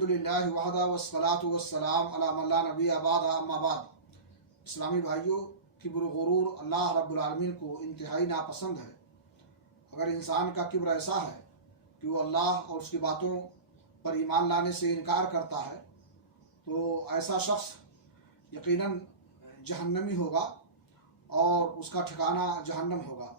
الحمدللہ وحدہ والصلاۃ والسلام علی من لا نبی بعد اما بعد۔ اسلامی بھائیوں، کبر و غرور اللہ رب العالمین کو انتہائی ناپسند ہے۔ اگر انسان کا کبر ایسا ہے کہ وہ اللہ اور اس کی باتوں پر ایمان لانے سے انکار کرتا ہے تو ایسا شخص یقیناً جہنمی ہوگا اور اس کا ٹھکانہ جہنم ہوگا۔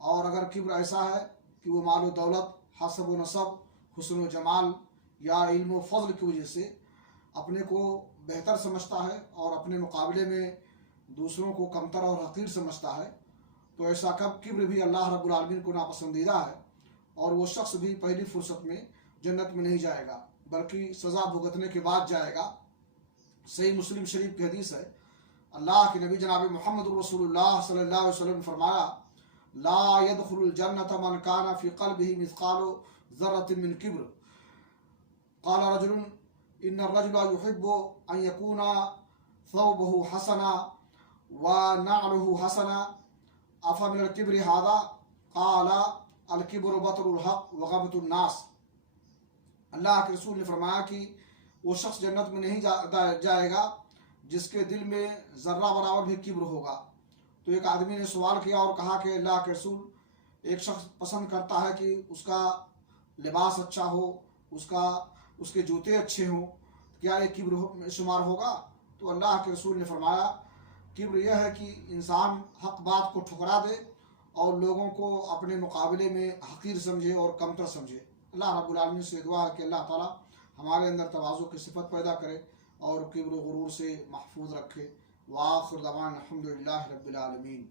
اور اگر کبر ایسا ہے کہ وہ مال و دولت، حسب و نسب، حسن و جمال یا علم و فضل کی وجہ سے اپنے کو بہتر سمجھتا ہے اور اپنے مقابلے میں دوسروں کو کمتر اور حقیر سمجھتا ہے تو ایسا کبر بھی اللہ رب العالمین کو ناپسندیدہ ہے، اور وہ شخص بھی پہلی فرصت میں جنت میں نہیں جائے گا بلکہ سزا بھگتنے کے بعد جائے گا۔ صحیح مسلم شریف کی حدیث ہے، اللہ کے نبی جناب محمد رسول اللہ صلی اللہ علیہ وسلم نے فرمایا، لا يدخل الجنة من كان في قلبه مثقال ذرة من كبر۔ قال رجل ان الرجل يحب ان يكون ثوبه حسنا ونعله حسنا افمن الكبر هذا؟ قال الكبر بطر الحق وغمط الناس۔ اللہ کے رسول نے فرمایا کہ وہ شخص جنت میں نہیں جائے گا جس کے دل میں ذرہ برابر بھی کبر ہوگا۔ تو ایک آدمی نے سوال کیا اور کہا کہ اللہ کے رسول، ایک شخص پسند کرتا ہے کہ اس کا لباس اچھا ہو، اس کے جوتے اچھے ہوں، کیا یہ کبر شمار ہوگا؟ تو اللہ کے رسول نے فرمایا، کبر یہ ہے کہ انسان حق بات کو ٹھکرا دے اور لوگوں کو اپنے مقابلے میں حقیر سمجھے اور کمتر سمجھے۔ اللہ رب العالمین سے دعا ہے کہ اللہ تعالی ہمارے اندر تواضع کی صفت پیدا کرے اور کبر و غرور سے محفوظ رکھے۔ وآخر دعوانا الحمدللہ رب العالمین۔